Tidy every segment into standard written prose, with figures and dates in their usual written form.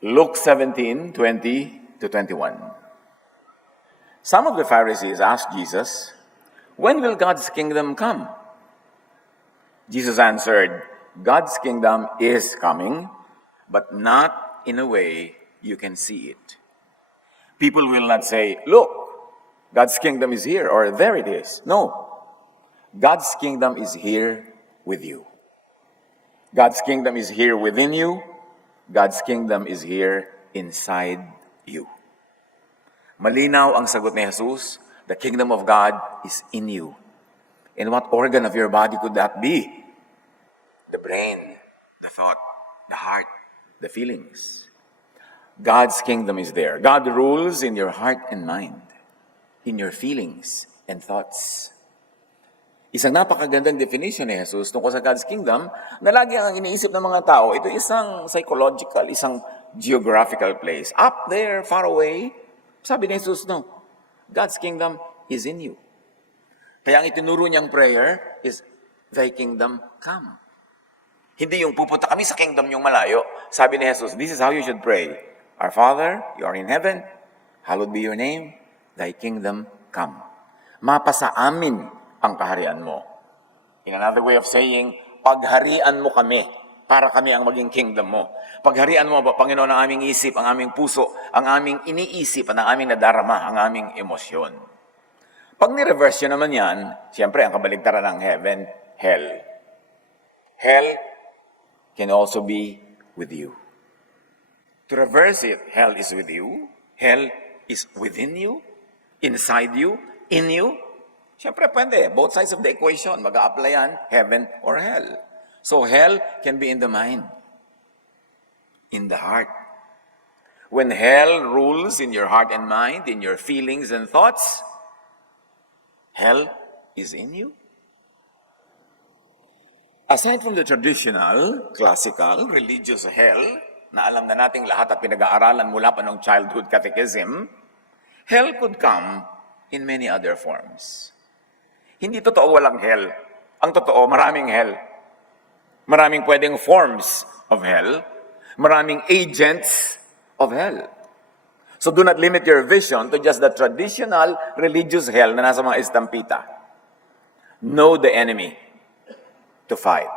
Luke 17:20-21. Some of the Pharisees asked Jesus, "When will God's kingdom come?" Jesus answered, "God's kingdom is coming, but not in a way you can see it." People will not say, "Look, God's kingdom is here," or "There it is." No. God's kingdom is here with you. God's kingdom is here within you. God's kingdom is here inside you. Malinaw ang sagot ni Jesus, the kingdom of God is in you. And what organ of your body could that be? The brain, the thought, the heart, the feelings. God's kingdom is there. God rules in your heart and mind, in your feelings and thoughts. Isang napakagandang definition ni Jesus tungkol sa God's kingdom na lagi ang iniisip ng mga tao, ito isang psychological, isang geographical place. Up there, far away. Sabi ni Jesus, no. God's kingdom is in you. Kaya ang itinuro niyang prayer is, Thy kingdom come. Hindi yung pupunta kami sa kingdom yung malayo. Sabi ni Jesus, this is how you should pray. Our Father, you are in heaven. Hallowed be your name. Thy kingdom come. Mapasa amin ang kaharian mo. In another way of saying, pagharian mo kami para kami ang maging kingdom mo. Pagharian mo ba, Panginoon, ang aming isip, ang aming puso, ang aming iniisip, ang aming nadarama, ang aming emosyon. Pag ni-reverse yun naman yan, siyempre ang kabaligtaran ng heaven, hell. Hell can also be with you. To reverse it, hell is with you, hell is within you, inside you, in you. Siyempre, pwede. Both sides of the equation. Mag-a-applyan, heaven or hell. So, hell can be in the mind. In the heart. When hell rules in your heart and mind, in your feelings and thoughts, hell is in you. Aside from the traditional, classical, religious hell, na alam na nating lahat at pinag-aaralan mula pa ng childhood catechism, hell could come in many other forms. Hindi totoo walang hell. Ang totoo, maraming hell. Maraming pwedeng forms of hell. Maraming agents of hell. So do not limit your vision to just the traditional religious hell na nasa mga estampita. Know the enemy to fight.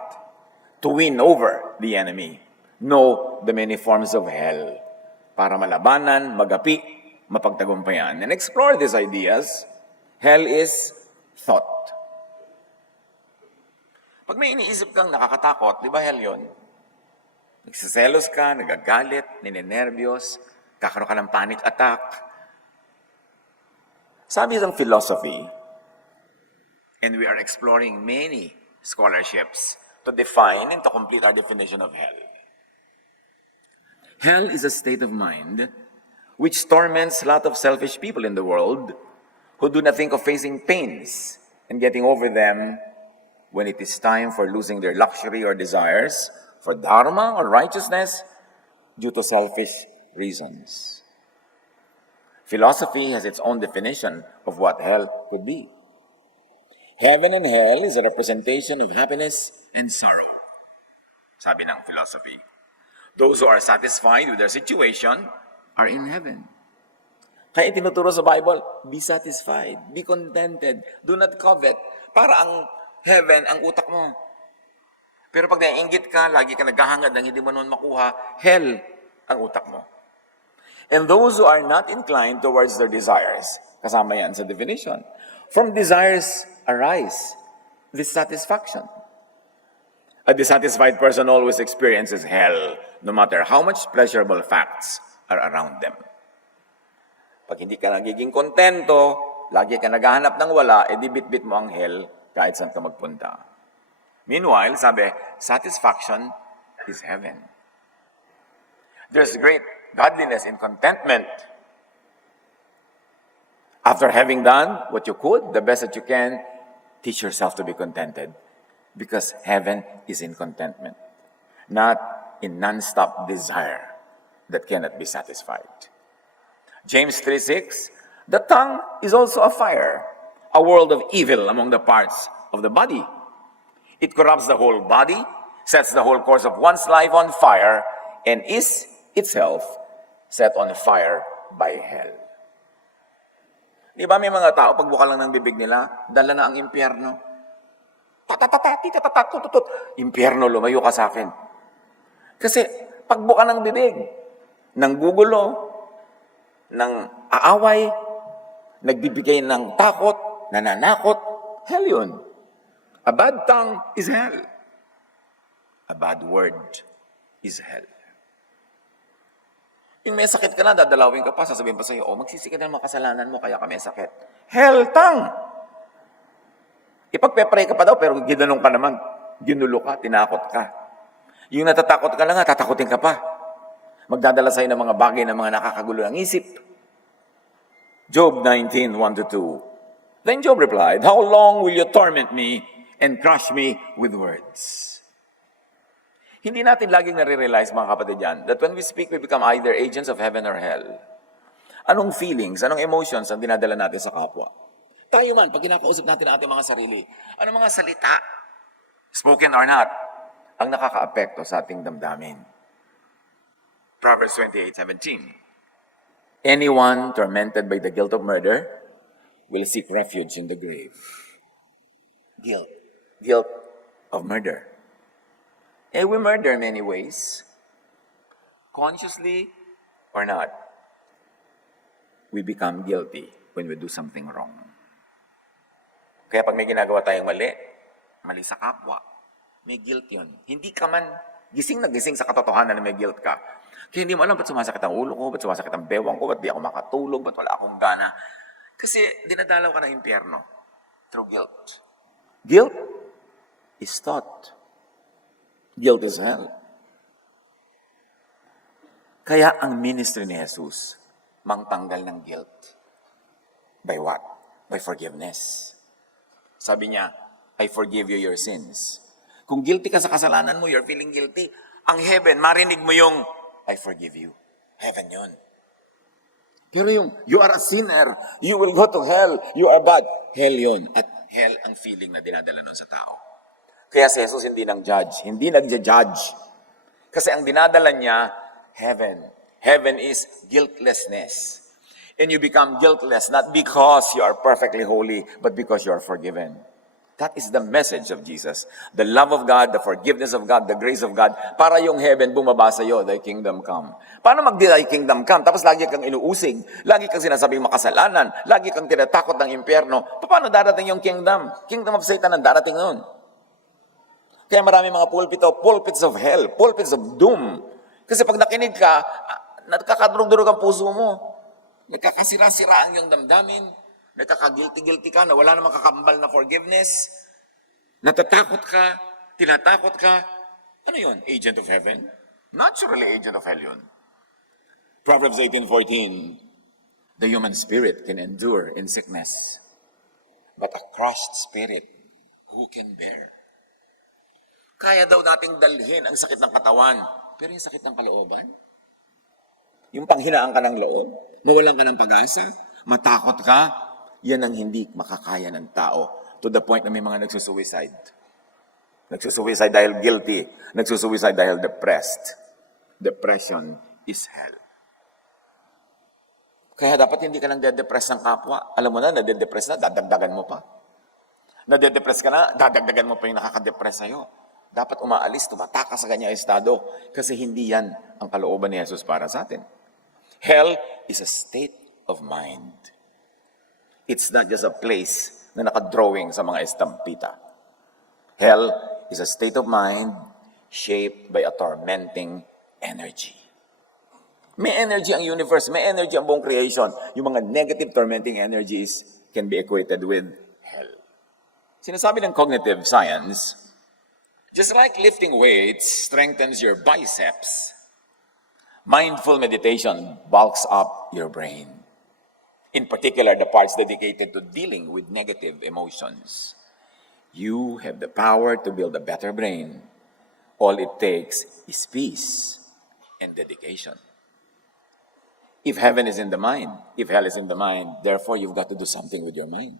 To win over the enemy. Know the many forms of hell. Para malabanan, magapi, mapagtagumpayan. And explore these ideas. Hell is thought. Pag may iniisip kang nakakatakot, di ba hell yun? Nagsiselos ka, nagagalit, ninenervyos, kakaroon ka ng panic attack. Sabi ng philosophy, and we are exploring many scholarships to define and to complete our definition of hell. Hell is a state of mind which torments a lot of selfish people in the world who do not think of facing pains and getting over them when it is time for losing their luxury or desires for dharma or righteousness due to selfish reasons. Philosophy has its own definition of what hell could be. Heaven and hell is a representation of happiness and sorrow. Sabi ng philosophy. Those who are satisfied with their situation are in heaven. Kaya tinuturo sa Bible, be satisfied, be contented, do not covet. Para ang heaven ang utak mo. Pero pag naiinggit ka, lagi ka naghahangad ng hindi mo naman makuha, hell ang utak mo. And those who are not inclined towards their desires, kasama yan sa definition, from desires arise dissatisfaction. A dissatisfied person always experiences hell, no matter how much pleasurable facts are around them. Pag hindi ka nagiging kontento, lagi ka naghahanap ng wala, edi bit-bit mo ang hell kahit saan ka magpunta. Meanwhile, sabi, satisfaction is heaven. There's great godliness in contentment. After having done what you could, the best that you can, teach yourself to be contented. Because heaven is in contentment, not in non-stop desire that cannot be satisfied. James 3:6, the tongue is also a fire, a world of evil among the parts of the body. It corrupts the whole body, sets the whole course of one's life on fire, and is itself set on fire by hell. Di ba may mga tao, pagbuka lang ng bibig nila, dala na ang impyerno. Tatatatatatatatutut. Impyerno, lumayo ka sa akin. Kasi pagbuka ng bibig, nang gugulo, ng aaway, nagbibigay ng takot, nananakot, hell yun. A bad tongue is hell. A bad word is hell. Yung may sakit ka na, dadalawin ka pa, sasabihin pa sa'yo, magsisi ka na ng mga kasalanan mo, kaya ka may sakit. Hell tongue! Ipagpe-pray ka pa daw, pero ginanong ka naman, ginulo ka, tinakot ka. Yung natatakot ka lang, tatakotin ka pa. Magdadala sa'yo ng mga bagay na mga nakakagulo ng isip. Job 19:1-2. Then Job replied, "How long will you torment me and crush me with words?" Hindi natin laging nare-realize, mga kapatid yan, that when we speak, we become either agents of heaven or hell. Anong feelings, anong emotions ang dinadala natin sa kapwa? Tayo man, pag kinakausap natin ang ating mga sarili, anong mga salita, spoken or not, ang nakakaapekto sa ating damdamin? Proverbs 28:17. Anyone tormented by the guilt of murder will seek refuge in the grave. Guilt. Guilt of murder. And we murder in many ways. Consciously or not, we become guilty when we do something wrong. Kaya pag may ginagawa tayong mali sa kapwa, may guilt yun. Hindi ka man gising na gising sa katotohanan na may guilt ka. Kaya hindi mo alam ba't sumasakit ang ulo ko, ba't sumasakit ang bewang ko, ba't di ako makatulog, ba't wala akong gana. Kasi dinadalaw ka ng impyerno through guilt. Guilt is thought. Guilt is hell. Kaya ang ministry ni Jesus, mangtanggal ng guilt. By what? By forgiveness. Sabi niya, I forgive you your sins. Kung guilty ka sa kasalanan mo, you're feeling guilty, ang heaven, marinig mo yung, I forgive you. Heaven yun. Pero yung, you are a sinner, you will go to hell, you are bad. Hell yun. At hell ang feeling na dinadala nun sa tao. Kaya si Jesus hindi nang judge, hindi nagja-judge. Kasi ang dinadala niya, heaven. Heaven is guiltlessness. And you become guiltless not because you are perfectly holy, but because you are forgiven. That is the message of Jesus. The love of God, the forgiveness of God, the grace of God, para yung heaven bumaba sa iyo, thy kingdom come. Paano mag-thy kingdom come? Tapos lagi kang inuusig, lagi kang sinasabing makasalanan, lagi kang tinatakot ng impyerno. Paano darating yung kingdom? Kingdom of Satan ang darating noon. Kaya marami mga pulpits of hell, pulpits of doom. Kasi pag nakinig ka, nagkakadurog-durog ang puso mo. Nagkakasira-sira ang iyong damdamin. Nagkakagilty-guilty ka na wala namang kakambal na forgiveness. Natatakot ka, tinatakot ka. Ano yun? Agent of heaven? Naturally, agent of hell yun. Proverbs 18:14. The human spirit can endure in sickness, but a crushed spirit, who can bear? Kaya daw nating dalhin ang sakit ng katawan, pero yung sakit ng kalooban, yung panghinaan ka ng loob, mawalan ka ng pag-asa, matakot ka, yan ang hindi makakaya ng tao. To the point na may mga nagsusuicide. Nagsusuicide dahil guilty. Nagsusuicide dahil depressed. Depression is hell. Kaya dapat hindi ka lang depress ng kapwa. Alam mo na, nade-depress na, dadagdagan mo pa. Nade-depress ka na, dadagdagan mo pa yung nakaka-depress sa'yo. Dapat umaalis, tumataka sa ganyang estado kasi hindi yan ang kalooban ni Jesus para sa atin. Hell is a state of mind. It's not just a place na nakadrawing sa mga estampita. Hell is a state of mind shaped by a tormenting energy. May energy ang universe, may energy ang buong creation. Yung mga negative tormenting energies can be equated with hell. Sinasabi ng cognitive science, just like lifting weights strengthens your biceps, mindful meditation bulks up your brain. In particular, the parts dedicated to dealing with negative emotions. You have the power to build a better brain. All it takes is peace and dedication. If heaven is in the mind, if hell is in the mind, therefore you've got to do something with your mind.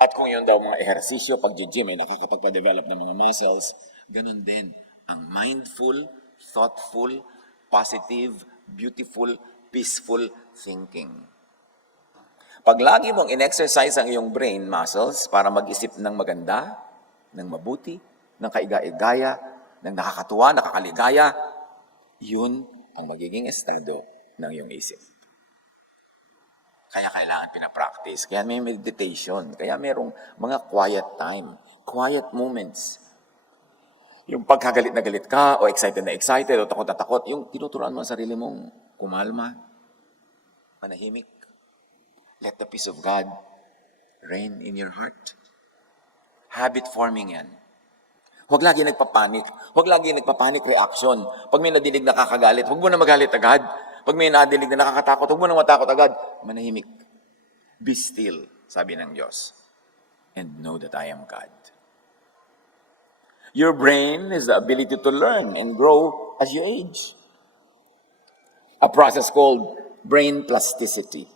At kung yun daw mga ehersisyo, pag-gym ay nakakapagpa-develop ng mga muscles, ganun din ang mindful, thoughtful, positive, beautiful, peaceful thinking. Pag lagi mong in-exercise ang iyong brain muscles para mag-isip ng maganda, ng mabuti, ng kaiga-igaya, ng nakakatuwa, nakakaligaya, yun ang magiging estado ng iyong isip. Kaya kailangan pinapractice. Kaya may meditation. Kaya merong mga quiet time, quiet moments. Yung pagkagalit na galit ka, o excited na excited, o takot na takot, yung tinuturuan mo ang sarili mong kumalma, manahimik. Let the peace of God reign in your heart. Habit forming yan. Huwag lagi nagpapanik. Huwag lagi nagpapanik reaction. Pag may nadinig na kakagalit, huwag mo na magalit agad. Pag may nadinig na nakakatakot, huwag mo na matakot agad. Manahimik. Be still, sabi ng Diyos. And know that I am God. Your brain is the ability to learn and grow as you age. A process called brain plasticity.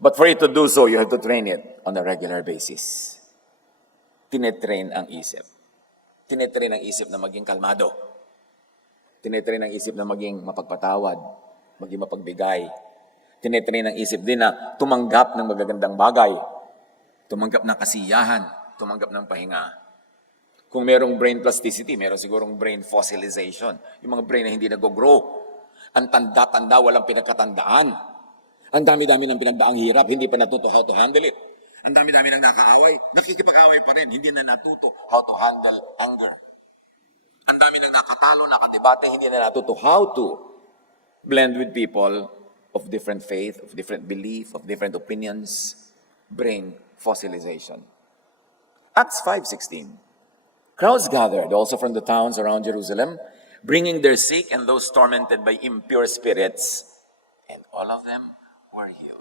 But for it to do so, you have to train it on a regular basis. Tinetrain ang isip. Tinetrain ang isip na maging kalmado. Tinetrain ang isip na maging mapagpatawad, maging mapagbigay. Tinetrain ang isip din na tumanggap ng magagandang bagay, tumanggap ng kasiyahan, tumanggap ng pahinga. Kung merong brain plasticity, meron sigurong brain fossilization. Yung mga brain na hindi nag-grow. Ang tanda-tanda, walang pinagkatandaan. Ang dami-dami ng pinagdaang hirap, hindi pa natuto how to handle it. Ang dami-dami ng nakaaway, nakikipag-away pa rin, hindi na natuto how to handle anger. Ang dami ng nakatalo, nakadebate, hindi na natuto how to blend with people of different faith, of different belief, of different opinions. Brain fossilization. Acts 5:16. Crowds gathered also from the towns around Jerusalem, bringing their sick and those tormented by impure spirits, and all of them were healed.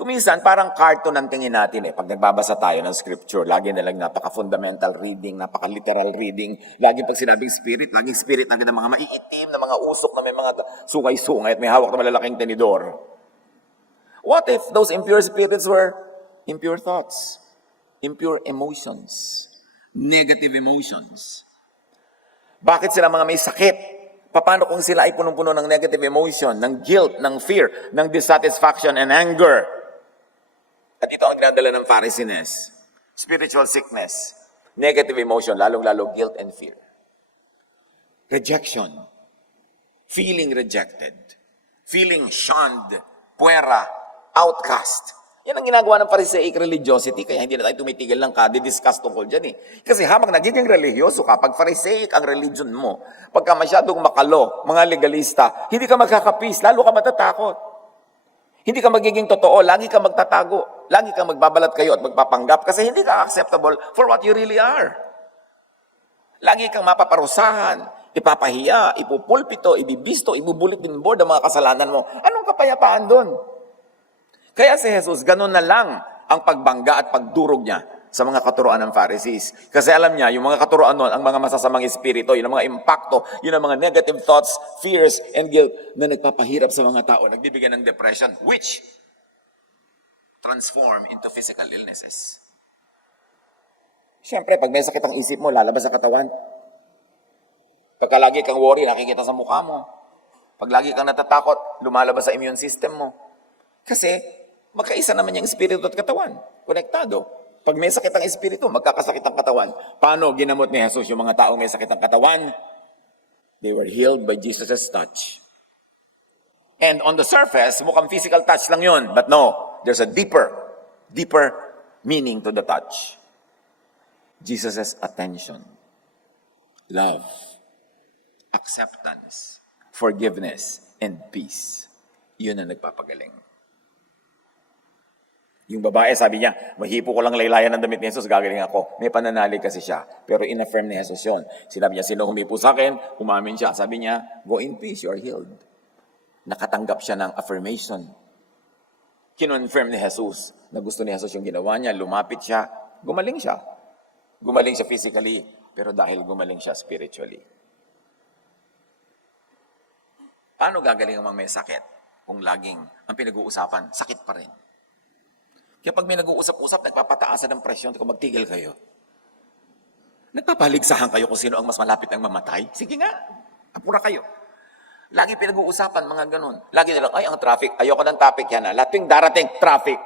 Kuminsan, parang cartoon ang tingin natin Pag nagbabasa tayo ng scripture, lagi na lang napaka-fundamental reading, napaka-literal reading. Lagi pag sinabing spirit, laging spirit agad ng mga maiitim, na mga usok na may mga sungay-sungay at may hawak na malalaking tenidor. What if those impure spirits were impure thoughts, impure emotions, negative emotions? Bakit sila mga may sakit? Paano kung sila ay punong-puno ng negative emotion, ng guilt, ng fear, ng dissatisfaction and anger? At ito ang dinadala ng Pharisees. Spiritual sickness, negative emotion, lalong-lalo guilt and fear. Rejection, feeling rejected, feeling shunned, puwera, outcast. Yan ang ginagawa ng Pharisaic religiosity, kaya hindi na tayo tumitigil ng discuss tungkol dyan Kasi habang nagiging religyoso ka, pag Pharisaic ang religion mo, pagka masyadong makalo, mga legalista, hindi ka magkakapis, lalo ka matatakot. Hindi ka magiging totoo, lagi ka magtatago, lagi ka magbabalat kayo at magpapanggap kasi hindi ka acceptable for what you really are. Lagi kang mapaparusahan, ipapahiya, ipupulpito, ibibisto, ibubuletin board ang mga kasalanan mo. Anong kapayapaan doon? Kaya si Jesus, ganun na lang ang pagbangga at pagdurog niya sa mga katuroan ng Pharisees. Kasi alam niya, yung mga katuroan nun, ang mga masasamang espiritu, yun ang mga impacto, yun ang mga negative thoughts, fears, and guilt na nagpapahirap sa mga tao, nagbibigay ng depression, which transform into physical illnesses. Siyempre, pag may sakit ang isip mo, lalabas sa katawan. Pagka lagi kang worry, nakikita sa mukha mo. Pag lagi kang natatakot, lumalabas sa immune system mo. Kasi, magkaisa naman yung espiritu at katawan. Konektado. Pag may sakit ang espiritu, magkakasakit ang katawan. Paano ginamot ni Jesus yung mga taong may sakit ang katawan? They were healed by Jesus' touch. And on the surface, mukhang physical touch lang yun. But no, there's a deeper meaning to the touch. Jesus' attention, love, acceptance, forgiveness, and peace. Yun ang nagpapagaling. Yung babae, sabi niya, mahipo ko lang laylayan ng damit ni Jesus, gagaling ako. May pananalig kasi siya. Pero in-affirm ni Jesus yun. Sinabi niya, sino humipo sa akin? Umamin siya. Sabi niya, go in peace, you are healed. Nakatanggap siya ng affirmation. Kinonfirm ni Jesus na gusto ni Jesus yung ginawa niya. Lumapit siya. Gumaling siya. Gumaling siya physically, pero dahil gumaling siya spiritually. Paano gagaling ang mga may sakit kung laging ang pinag-uusapan, sakit pa rin? Kaya pag may nag-uusap-usap, nagpapataasan ng presyon kung magtigil kayo. Nagpapaligsahan kayo kung sino ang mas malapit ang mamatay? Sige nga. Apura kayo. Lagi pinag-uusapan, mga ganun. Lagi nilang, ay, ang traffic. Ayoko ng traffic yan. Lating darating, traffic.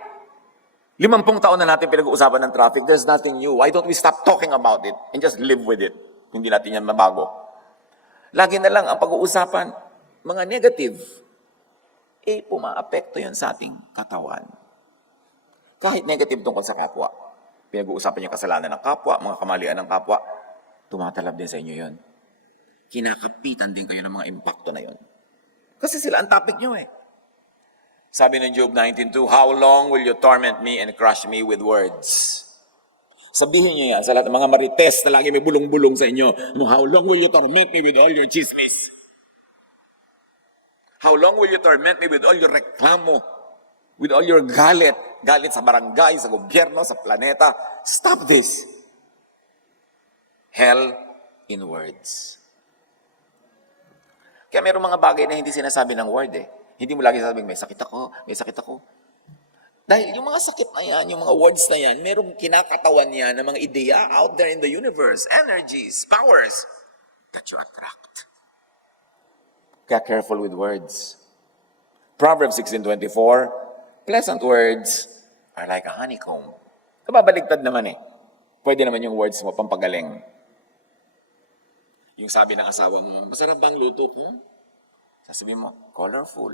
50 taon na natin pinag-uusapan ng traffic. There's nothing new. Why don't we stop talking about it and just live with it? Hindi natin yan mabago. Lagi na lang ang pag-uusapan, mga negative. Pumaapekto yun sa ating katawan. Kahit negative tungkol sa kapwa. Pinag-uusapan yung kasalanan ng kapwa, mga kamalian ng kapwa. Tumatalab din sa inyo yun. Kinakapitan din kayo ng mga impacto na yun. Kasi sila ang topic nyo eh. Sabi ng Job 19:2, how long will you torment me and crush me with words? Sabihin nyo yan sa lahat ng mga marites na lagi may bulong-bulong sa inyo. How long will you torment me with all your chismis? How long will you torment me with all your reklamo? With all your galit? Galit sa barangay, sa gobyerno, sa planeta. Stop this. Hell in words. Kaya mayroong mga bagay na hindi sinasabi ng word eh. Hindi mo lagi sasabing, may sakit ako, may sakit ako. Dahil yung mga sakit na yan, yung mga words na yan, mayroong kinakatawan yan ng mga ideya out there in the universe, energies, powers that you attract. Kaya careful with words. Proverbs 16:24, pleasant words are like a honeycomb. Kababaligtad naman eh. Pwede naman yung words mo pampagaling. Yung sabi ng asawa mo, masarap bang luto ko? Sasabihin mo, colorful.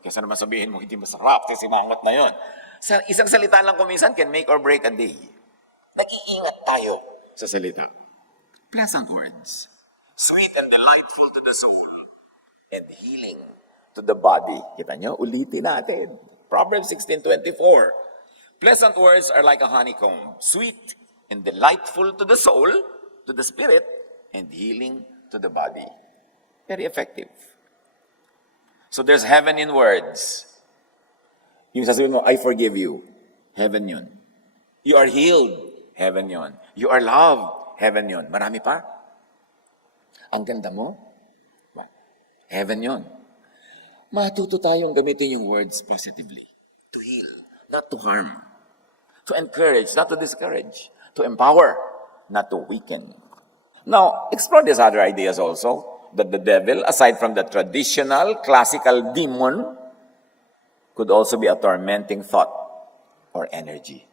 Kaysa naman sabihin mo, hindi masarap kasi mangot na yon. Sa isang salita lang kuminsan can make or break a day. Nag-iingat tayo sa salita. Pleasant words. Sweet and delightful to the soul and healing to the body. Kita nyo? Ulitin natin. Proverbs 16:24. Pleasant words are like a honeycomb. Sweet and delightful to the soul, to the spirit, and healing to the body. Very effective. So there's heaven in words. Yung sasabihin mo, I forgive you. Heaven yun. You are healed. Heaven yun. You are loved. Heaven yun. Marami pa. Ang ganda mo. Heaven yun. Matuto tayong gamitin yung words positively. To heal, not to harm. To encourage, not to discourage. To empower, not to weaken. Now, explore these other ideas also. That the devil, aside from the traditional, classical demon, could also be a tormenting thought or energy.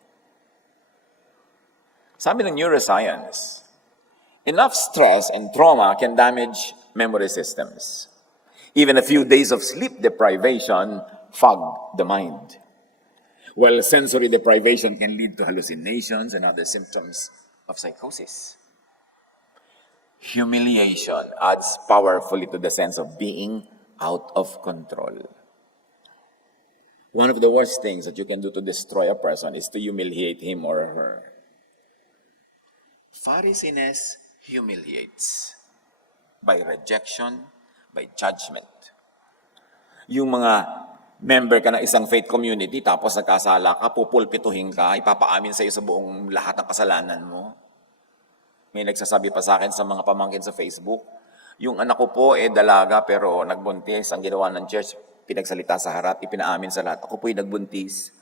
Sabi ng neuroscience, enough stress and trauma can damage memory systems. Even a few days of sleep deprivation fog the mind. While sensory deprivation can lead to hallucinations and other symptoms of psychosis. Humiliation adds powerfully to the sense of being out of control. One of the worst things that you can do to destroy a person is to humiliate him or her. Pharisiness humiliates by rejection, by judgment. Yung mga member ka ng isang faith community, tapos nagkasala ka, pupulpituhin ka, ipapaamin sa iyo sa buong lahat ng kasalanan mo. May nagsasabi pa sa akin sa mga pamangkin sa Facebook, yung anak ko po dalaga pero nagbuntis. Ang ginawa ng church, pinagsalita sa harap, ipinaamin sa lahat. Ako po'y nagbuntis.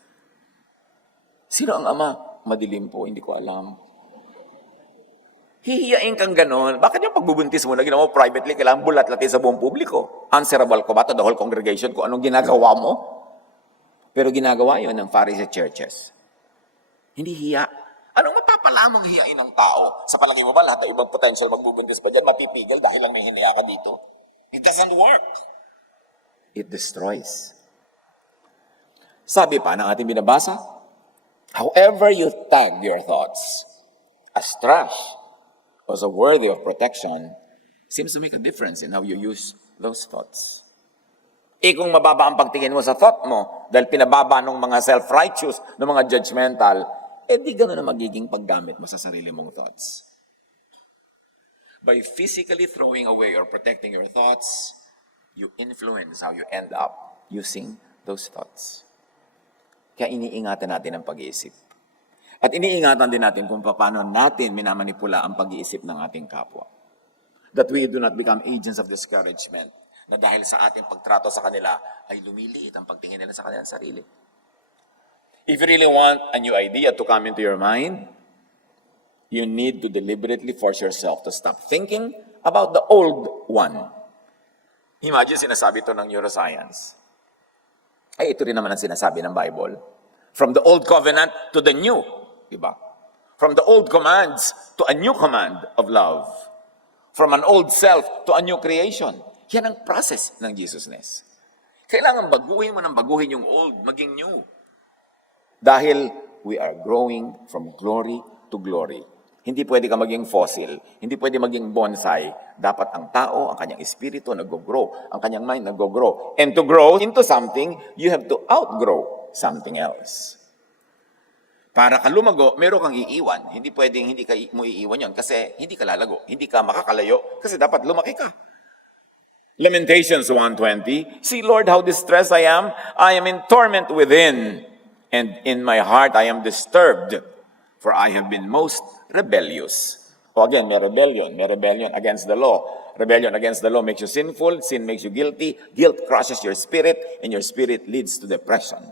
Sino ang ama? Madilim po, hindi ko alam. Hihiyain kang ganon. Bakit yung pagbubuntis mo na ginawa mo privately, kailangan bulat-latin sa buong publiko? Answerable ko ba to the whole congregation kung anong ginagawa mo? Pero ginagawa yun ng Pharisee churches. Hindi hiya. Anong mapapalamang hiyain ng tao? Sa palagay mo ba, lahat ng ibang potential magbubuntis pa dyan, mapipigil dahil lang may hinaya ka dito? It doesn't work. It destroys. Sabi pa ng ating binabasa, however you tag your thoughts as trash or as worthy of protection, seems to make a difference in how you use those thoughts. Kung mababa ang pagtingin mo sa thought mo, dahil pinababa ng mga self-righteous, ng mga judgmental, di gano'n na magiging paggamit mo sa sarili mong thoughts. By physically throwing away or protecting your thoughts, you influence how you end up using those thoughts. Kaya iniingatan natin ang pag-iisip. At iniingatan din natin kung paano natin minamanipula ang pag-iisip ng ating kapwa. That we do not become agents of discouragement, na dahil sa ating pagtrato sa kanila, ay lumiliit ang pagtingin nila sa kanilang sarili. If you really want a new idea to come into your mind, you need to deliberately force yourself to stop thinking about the old one. Imagine, sinasabi ito ng neuroscience. Ay, ito rin naman ang sinasabi ng Bible. From the old covenant to the new. Diba? From the old commands to a new command of love. From an old self to a new creation. Yan ang process ng Jesusness. Kailangan baguhin mo ng baguhin yung old, maging new. Dahil we are growing from glory to glory. Hindi pwede ka maging fossil. Hindi pwede maging bonsai. Dapat ang tao, ang kanyang espiritu nag-grow. Ang kanyang mind nag-grow. And to grow into something, you have to outgrow something else. Para ka lumago, meron kang iiwan. Hindi pwedeng hindi ka mo iiwan yon kasi hindi ka lalago. Hindi ka makakalayo kasi dapat lumaki ka. Lamentations 1:20, see, Lord, how distressed I am. I am in torment within. And in my heart I am disturbed. For I have been most rebellious. O again, may rebellion against the law. Rebellion against the law makes you sinful, sin makes you guilty, guilt crushes your spirit, and your spirit leads to depression.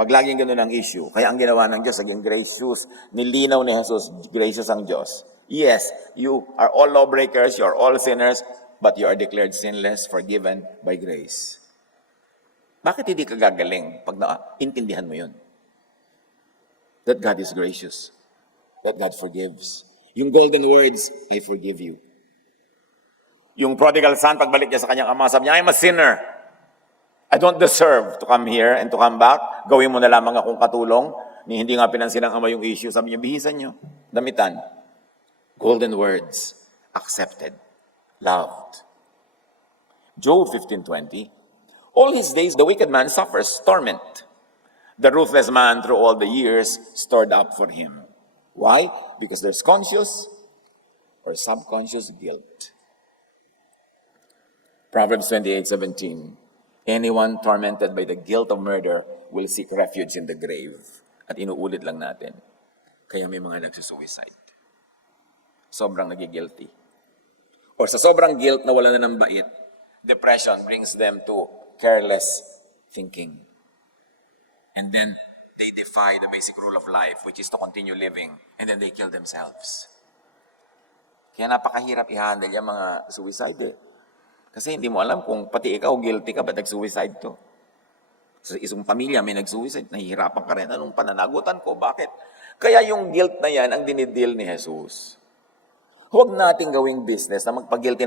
Pag laging gano'n ang issue, kaya ang ginawa ng Diyos, naging gracious, nilinaw ni Jesus, gracious ang Diyos. Yes, you are all lawbreakers, you are all sinners, but you are declared sinless, forgiven by grace. Bakit hindi ka gagaling pag naintindihan mo yun? That God is gracious. That God forgives. Yung golden words, I forgive you. Yung prodigal son, pagbalik niya sa kanyang ama, sabi niya, I'm a sinner. I don't deserve to come here and to come back. Gawin mo na lamang akong katulong. Hindi nga pinansin ng ama yung issue. Sabi niya, bihisan niyo. Damitan. Golden words. Accepted. Loved. Job 15:20. All his days, the wicked man suffers torment. The ruthless man through all the years stored up for him. Why? Because there's conscious or subconscious guilt. Proverbs 28:17. Anyone tormented by the guilt of murder will seek refuge in the grave. At inuulit lang natin. Kaya may mga nagsusuicide. Sobrang nagigilty. Or sa sobrang guilt na wala na ng bait, depression brings them to careless thinking. And then they defy the basic rule of life, which is to continue living, and then they kill themselves. Kaya napakahirap i-handle yung mga suicide eh. Kasi hindi mo alam kung pati ikaw guilty ka, ba't nag-suicide to? Sa isang pamilya may nag-suicide, nahihirapan ka rin. Anong pananagutan ko? Bakit? Kaya yung guilt na yan ang dinidil ni Jesus. Huwag nating gawing business na magpag-guilty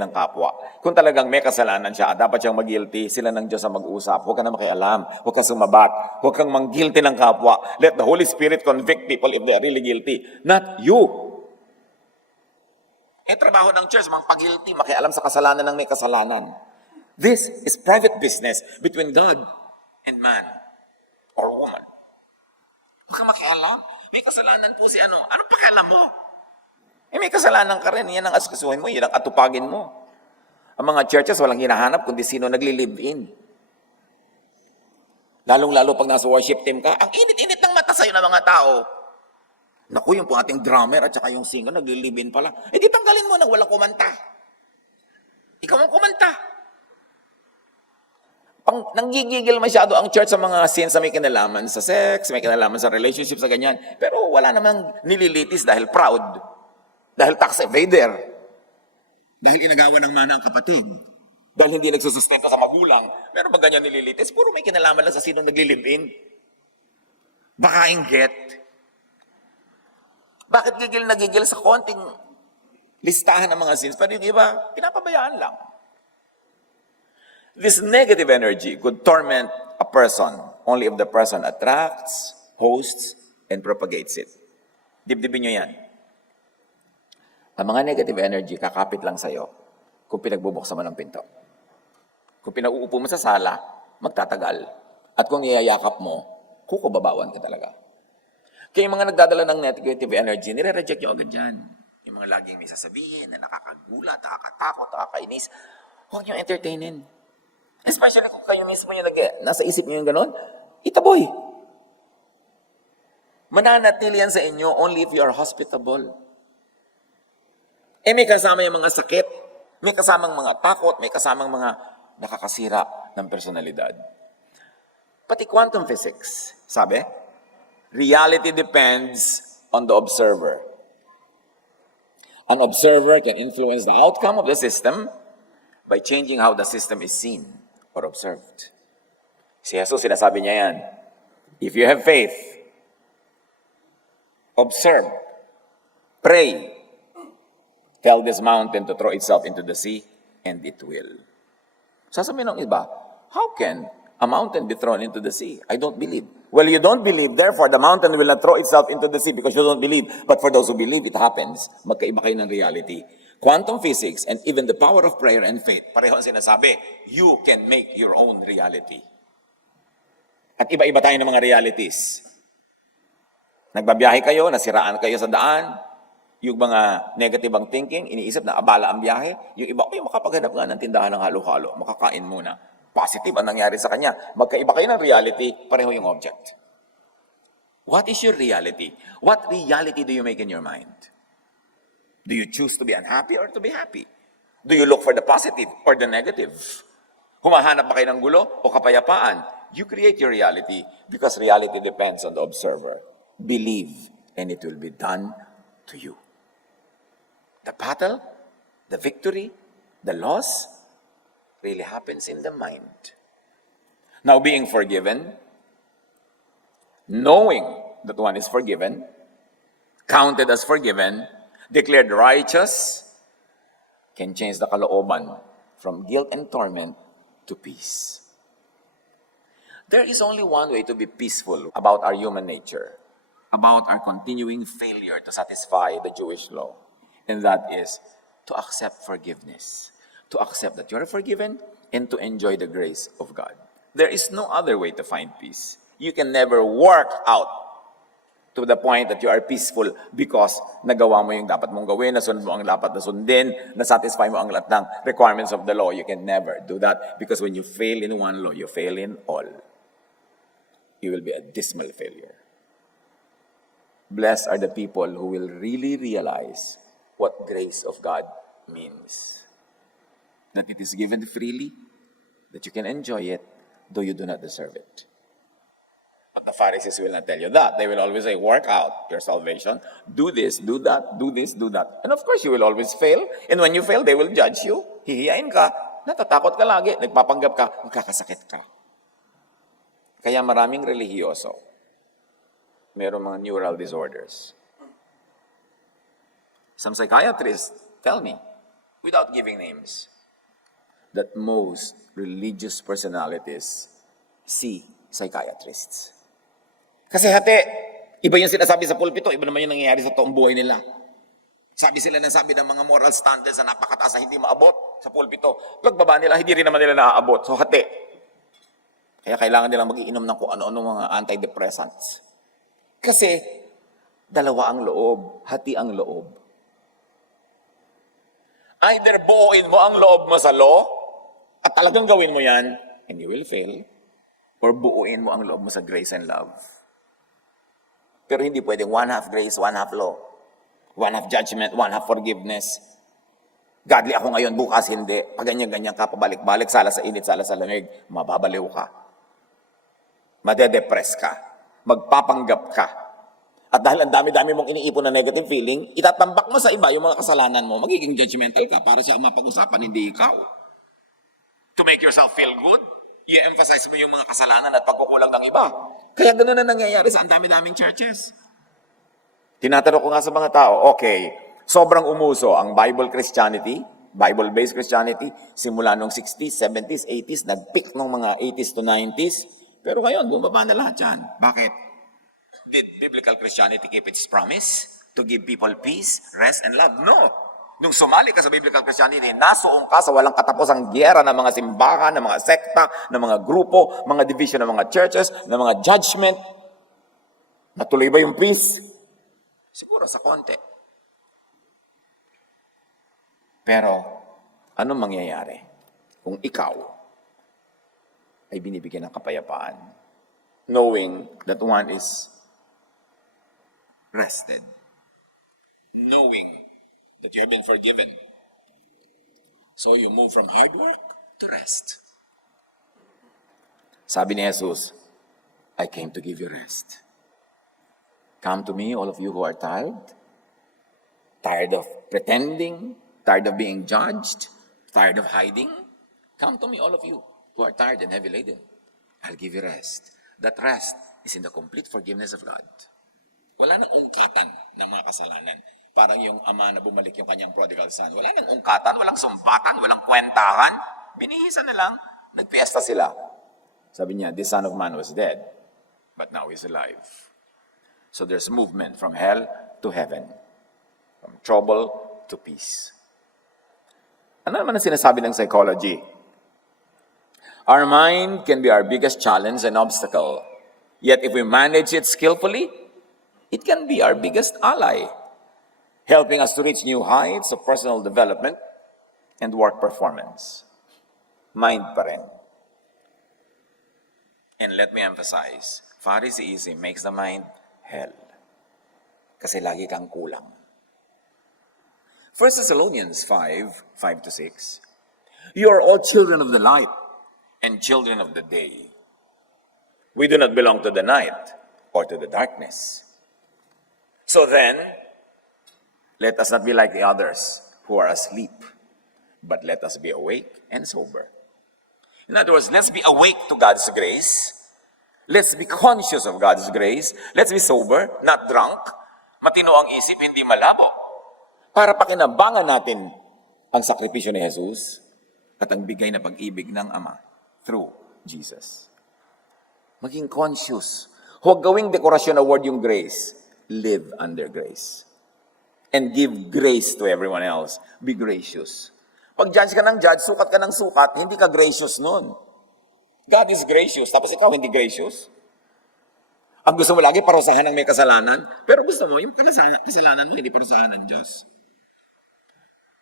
ng kapwa. Kung talagang may kasalanan siya, dapat siyang mag-guilty, sila ng Diyos ang mag-usap. Huwag ka na makialam, huwag kang sumabat, huwag kang mang-guilty ng kapwa. Let the Holy Spirit convict people if they are really guilty, not you. Trabaho ng church, mang-pag-guilty, makialam sa kasalanan ng may kasalanan. This is private business between God and man or woman. Huwag kang makialam. May kasalanan po si ano. Anong pakialam mo? May kasalanan ka rin. Yan ang askasuhin mo. Yan ang atupagin mo. Ang mga churches walang hinahanap kundi sino nagli-live-in. Lalong-lalo pag nasa worship team ka, ang init-init ng mata sa'yo ng mga tao. Naku, yung po ating drummer at saka yung singer, nagli-live-in pala. Di tanggalin mo nang walang kumanta. Ikaw ang kumanta. Nanggigigil masyado ang church sa mga sins na may kinalaman sa sex, may kinalaman sa relationship, sa ganyan. Pero wala namang nililitis dahil proud. Dahil tax evader. Dahil inagawa ng mana ang kapatid. Dahil hindi nagsusustento sa magulang. Pero pag ganyan nililitis, puro may kinalaman lang sa sino nagli-live-in. Baka inggit. Bakit gigil na gigil sa konting listahan ng mga sins? Pero yung iba, pinapabayaan lang. This negative energy could torment a person only if the person attracts, hosts, and propagates it. Dibdibin nyo yan. Ang mga negative energy, kakapit lang sa'yo kung pinagbubuksan mo ng pinto. Kung pinauupo mo sa sala, magtatagal. At kung iyayakap mo, kukubabawan ka talaga. Kaya yung mga nagdadala ng negative energy, nire-reject nyo agad yan. Yung mga laging may sasabihin na nakakagulat, nakakatakot, nakakainis, huwag nyo entertainin. Especially kung kayo mismo yung nasa isip nyo yung ganon, itaboy. Mananatili yan sa inyo only if you are hospitable. May kasama yung mga sakit, may kasamang mga takot, may kasamang mga nakakasira ng personalidad. Pati quantum physics, sabi, reality depends on the observer. An observer can influence the outcome of the system by changing how the system is seen or observed. Si Jesus, sinasabi niya yan. If you have faith, observe, pray, tell this mountain to throw itself into the sea, and it will. Sasabihin ng iba, how can a mountain be thrown into the sea? I don't believe. Well, you don't believe, therefore the mountain will not throw itself into the sea because you don't believe. But for those who believe, it happens. Magkaiba kayo ng reality. Quantum physics and even the power of prayer and faith, pareho ang sinasabi, you can make your own reality. At iba-iba tayo ng mga realities. Nagbabiyahe kayo, nasiraan kayo sa daan, yung mga negative ang thinking, iniisip na abala ang biyahe, yung iba, makapaghanap nga ng tindahan ng halo-halo, makakain muna. Positive ang nangyari sa kanya. Magkaiba kayo ng reality, pareho yung object. What is your reality? What reality do you make in your mind? Do you choose to be unhappy or to be happy? Do you look for the positive or the negative? Humahanap ba kayo ng gulo o kapayapaan? You create your reality because reality depends on the observer. Believe and it will be done to you. The battle, the victory, the loss really happens in the mind. Now, being forgiven, knowing that one is forgiven, counted as forgiven, declared righteous, can change the kalooban from guilt and torment to peace. There is only one way to be peaceful about our human nature, about our continuing failure to satisfy the Jewish law, and that is to accept forgiveness, to accept that you're forgiven, and to enjoy the grace of God. There is no other way to find peace. You can never work out to the point that you are peaceful because nagawa mo yung dapat mong gawin, nasunod mo ang dapat na sundin, nasatisfy mo ang lahat ng requirements of the law. You can never do that because when you fail in one law, you fail in all. You will be a dismal failure. Blessed are the people who will really realize what grace of God means. That it is given freely, that you can enjoy it, though you do not deserve it. But the Pharisees will not tell you that. They will always say, work out your salvation. Do this, do that, do this, do that. And of course, you will always fail. And when you fail, they will judge you. Hihiyain ka, natatakot ka lagi, nagpapanggap ka, magkakasakit ka. Kaya maraming relihiyoso, mayroong mga neural disorders. Some psychiatrists tell me, without giving names, that most religious personalities see psychiatrists. Kasi hati, iba yung sinasabi sa pulpito, iba naman yung nangyayari sa toong buhay nila. Sabi sila ng sabi ng mga moral standards na napakataas na hindi maabot sa pulpito. Pagbaba nila, hindi rin naman nila naaabot. So hati, kaya kailangan nilang mag-iinom ng kung ano-ano mga antidepressants. Kasi, dalawa ang loob, hati ang loob. Either buuin mo ang loob mo sa law, at talagang gawin mo yan, and you will fail, or buuin mo ang loob mo sa grace and love. Pero hindi pwedeng one half grace, one half law. One half judgment, one half forgiveness. Godly ako ngayon, bukas hindi. Pag ganyan-ganyan ka, pabalik-balik, sala sa init, sala sa lamig, mababaliw ka. Madedepress ka, magpapanggap ka. At dahil ang dami-dami mong iniipon na negative feeling, itatambak mo sa iba yung mga kasalanan mo, magiging judgmental ka para siya ang mapag-usapan, hindi ikaw. To make yourself feel good, i-emphasize mo yung mga kasalanan at pagkukulang ng iba. Kaya ganoon na nangyayari sa ang dami-daming churches. Tinatanong ko nga sa mga tao, okay, sobrang umuso ang Bible Christianity, Bible-based Christianity, simula nung 60s, 70s, 80s, nag-peak nung mga 80s to 90s, pero ngayon, bumaba na lahat yan. Bakit? Did biblical Christianity keep its promise to give people peace, rest, and love? No. Nung sumali ka sa biblical Christianity, nasuong ka sa walang katapusang giyera ng mga simbahan, ng mga sekta, ng mga grupo, mga division ng mga churches, ng mga judgment. Natuloy ba yung peace? Siguro sa konti. Pero, anong mangyayari kung ikaw ay binibigyan ng kapayapaan, knowing that one is rested, knowing that you have been forgiven. So you move from hard work to rest. Sabi ni Jesus, I came to give you rest. Come to me, all of you who are tired Tired of pretending? Tired of being judged? Tired of hiding? Come to me, all of you who are tired and heavy laden. I'll give you rest. That rest is in the complete forgiveness of God. Wala nang ungkatan ng mga kasalanan. Parang yung ama na bumalik yung kanyang prodigal son. Wala nang ungkatan, walang sumbatan, walang kwentahan. Binihisan na lang, nagpiesta sila. Sabi niya, this son of man was dead, but now he's alive. So there's movement from hell to heaven. From trouble to peace. Ano naman ang sinasabi ng psychology? Our mind can be our biggest challenge and obstacle. Yet if we manage it skillfully, it can be our biggest ally, helping us to reach new heights of personal development and work performance. Mind pa rin. And let me emphasize, Phariseeism makes the mind hell. Kasi lagi kang kulang. 1 Thessalonians 5:5-6. You are all children of the light and children of the day. We do not belong to the night or to the darkness. So then, let us not be like the others who are asleep, but let us be awake and sober. In other words, let's be awake to God's grace. Let's be conscious of God's grace. Let's be sober, not drunk. Matino ang isip, hindi malabo. Para pakinabangan natin ang sakripisyo ni Jesus at ang bigay na pag-ibig ng Ama through Jesus. Maging conscious. Huwag gawing dekorasyon na word yung grace. Live under grace. And give grace to everyone else. Be gracious. Pag judge ka ng judge, sukat ka ng sukat, hindi ka gracious nun. God is gracious, tapos ikaw hindi gracious. Ang gusto mo lagi, parusahan ng may kasalanan, pero gusto mo, yung kasalanan mo, hindi parusahan ng Diyos.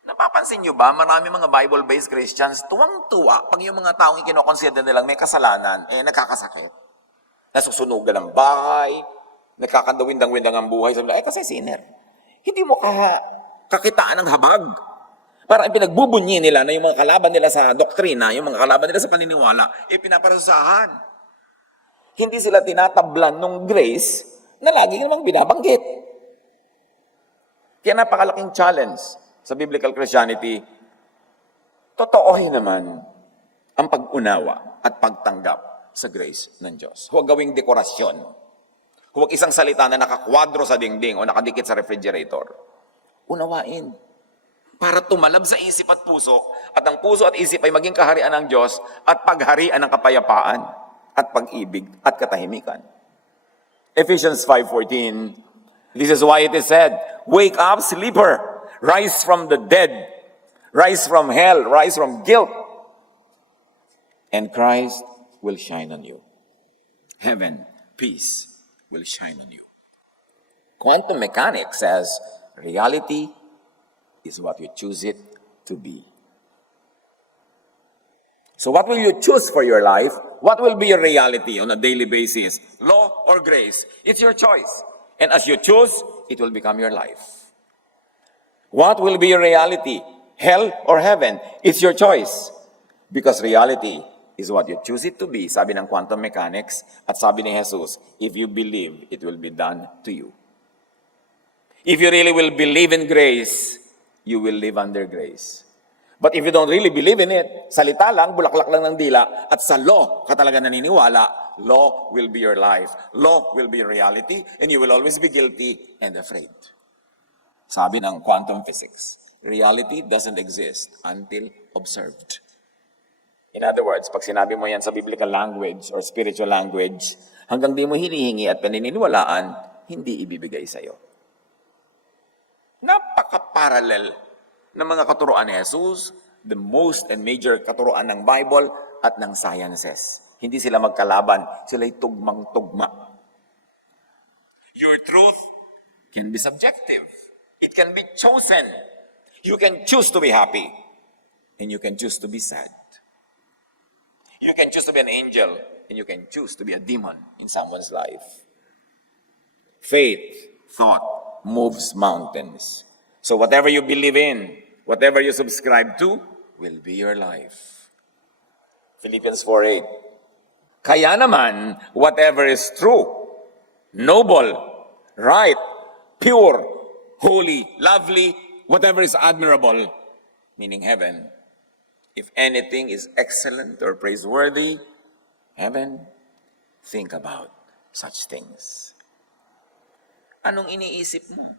Napapansin nyo ba, marami mga Bible-based Christians, tuwang-tuwa pag yung mga taong ikinoconsider nilang may kasalanan, nakakasakit. Nasusunugan ang bahay, nakakandawindang-windang ang buhay, sabi nila, kasi sinner. Hindi mo kakitaan ng habag. Parang pinagbubunyi nila na yung mga kalaban nila sa doktrina, yung mga kalaban nila sa paniniwala, pinaparusahan. Hindi sila tinatablan ng grace na lagi namang binabanggit. Kaya napakalaking challenge sa biblical Christianity, totoohin naman ang pag-unawa at pagtanggap sa grace ng Diyos. Huwag gawing dekorasyon. Huwag isang salita na nakakwadro sa dingding o nakadikit sa refrigerator. Unawain. Para tumalab sa isip at puso, at ang puso at isip ay maging kaharian ng Diyos at pagharian ng kapayapaan at pag-ibig at katahimikan. Ephesians 5:14, this is why it is said, wake up, sleeper! Rise from the dead, rise from hell, rise from guilt, and Christ will shine on you. Heaven, peace will shine on you. Quantum mechanics says reality is what you choose it to be. So what will you choose for your life? What will be your reality on a daily basis? Law or grace? It's your choice. And as you choose, it will become your life. What will be your reality? Hell or heaven? It's your choice. Because reality is what you choose it to be, sabi ng quantum mechanics, at sabi ni Jesus, if you believe, it will be done to you. If you really will believe in grace, you will live under grace. But if you don't really believe in it, salita lang, bulaklak lang ng dila, at sa law ka talaga naniniwala, law will be your life. Law will be your reality, and you will always be guilty and afraid. Sabi ng quantum physics, reality doesn't exist until observed. In other words, pag sinabi mo yan sa biblical language or spiritual language, hanggang di mo hinihingi at paniniwalaan, hindi ibibigay sa'yo. Napaka-parallel ng mga katuruan ni Jesus, the most and major katuruan ng Bible at ng sciences. Hindi sila magkalaban, sila'y tugmang-tugma. Your truth can be subjective. It can be chosen. You can choose to be happy, and you can choose to be sad. You can choose to be an angel, and you can choose to be a demon in someone's life. Faith, thought, moves mountains. So whatever you believe in, whatever you subscribe to, will be your life. Philippians 4:8. Kaya naman, whatever is true, noble, right, pure, holy, lovely, whatever is admirable, meaning heaven. If anything is excellent or praiseworthy, heaven, think about such things. Anong iniisip mo?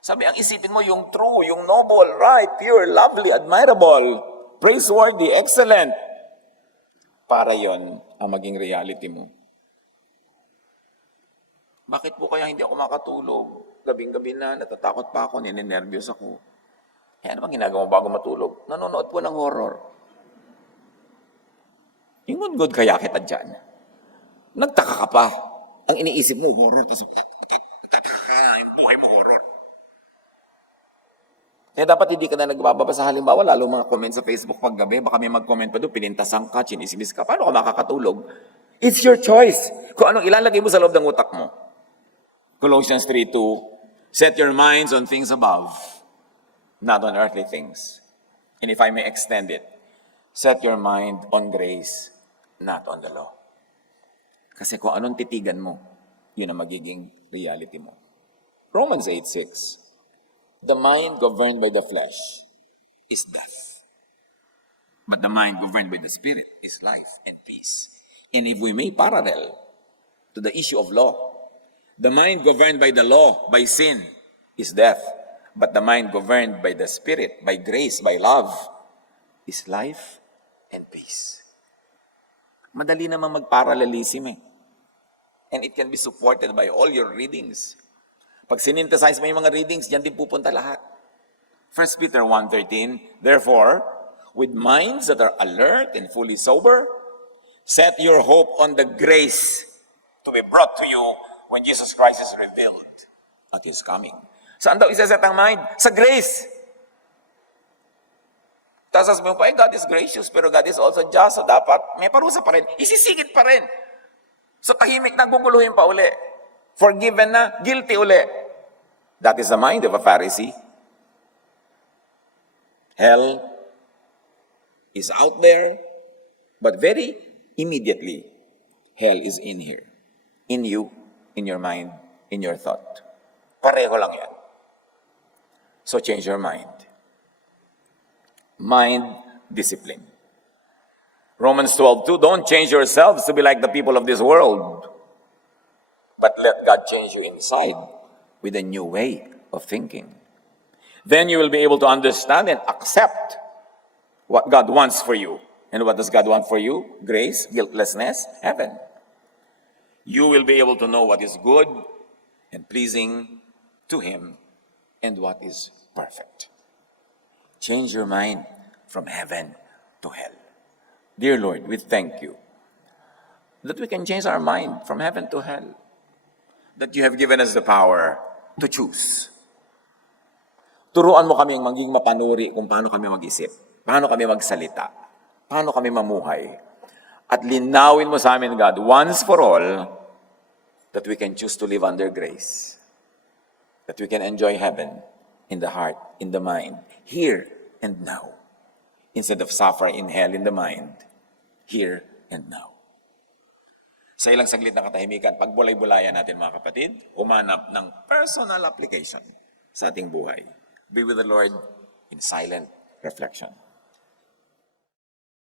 Sabi, ang isipin mo yung true, yung noble, right, pure, lovely, admirable, praiseworthy, excellent. Para yon ang maging reality mo. Bakit po kaya hindi ako makatulog? Gabing-gabi na, natatakot pa ako, ninenervyos ako. Eh, ano bang ginagawa mo bago matulog? Nanonood po ng horror. Ingod-god kaya kita dyan. Nagtaka ka pa. Ang iniisip mo, horror. Tapos, yung buhay mo, horror. Kaya dapat hindi ka na nagbabasa. Halimbawa, lalo mga comment sa Facebook paggabi, baka may mag-comment pa doon, pinintasan ka, chinismis ka. Paano ka makakatulog? It's your choice. Kung anong ilalagay mo sa loob ng utak mo. Colossians 3:2, set your minds on things above, not on earthly things. And if I may extend it, set your mind on grace, not on the law. Kasi kung anong titigan mo, yun ang magiging reality mo. Romans 8:6, the mind governed by the flesh is death, but the mind governed by the Spirit is life and peace. And if we may parallel to the issue of law, the mind governed by the law, by sin, is death, but the mind governed by the Spirit, by grace, by love, is life and peace. Madali namang mag-parallelism eh. And it can be supported by all your readings. Pag synthesize mo yung mga readings, diyan din pupunta lahat. 1 Peter 1:13, therefore, with minds that are alert and fully sober, set your hope on the grace to be brought to you when Jesus Christ is revealed at His coming. Saan daw isaset ang mind? Sa grace. Tapos sasabihin mo pa, God is gracious, pero God is also just, so dapat may parusa pa rin. Isisigit pa rin. So tahimik na guguluhin pa uli. Forgiven na, guilty uli. That is the mind of a Pharisee. Hell is out there, but very immediately, hell is in here. In you, in your mind, in your thought. Pareho lang yan. So change your mind. Mind discipline. Romans 12:2, don't change yourselves to be like the people of this world, but let God change you inside with a new way of thinking. Then you will be able to understand and accept what God wants for you. And what does God want for you? Grace, guiltlessness, heaven. You will be able to know what is good and pleasing to Him and what is perfect. Change your mind from heaven to hell. Dear Lord, we thank you that we can change our mind from heaven to hell. That you have given us the power to choose. Turuan mo kami ang maging mapanuri kung paano kami mag-isip, paano kami magsalita, paano kami mamuhay. At linawin mo sa amin, God, once for all, that we can choose to live under grace. That we can enjoy heaven in the heart, in the mind, here and now. Instead of suffering in hell in the mind, here and now. Sa ilang saglit na katahimikan, pagbulay-bulayan natin mga kapatid, humanap ng personal application sa ating buhay. Be with the Lord in silent reflection.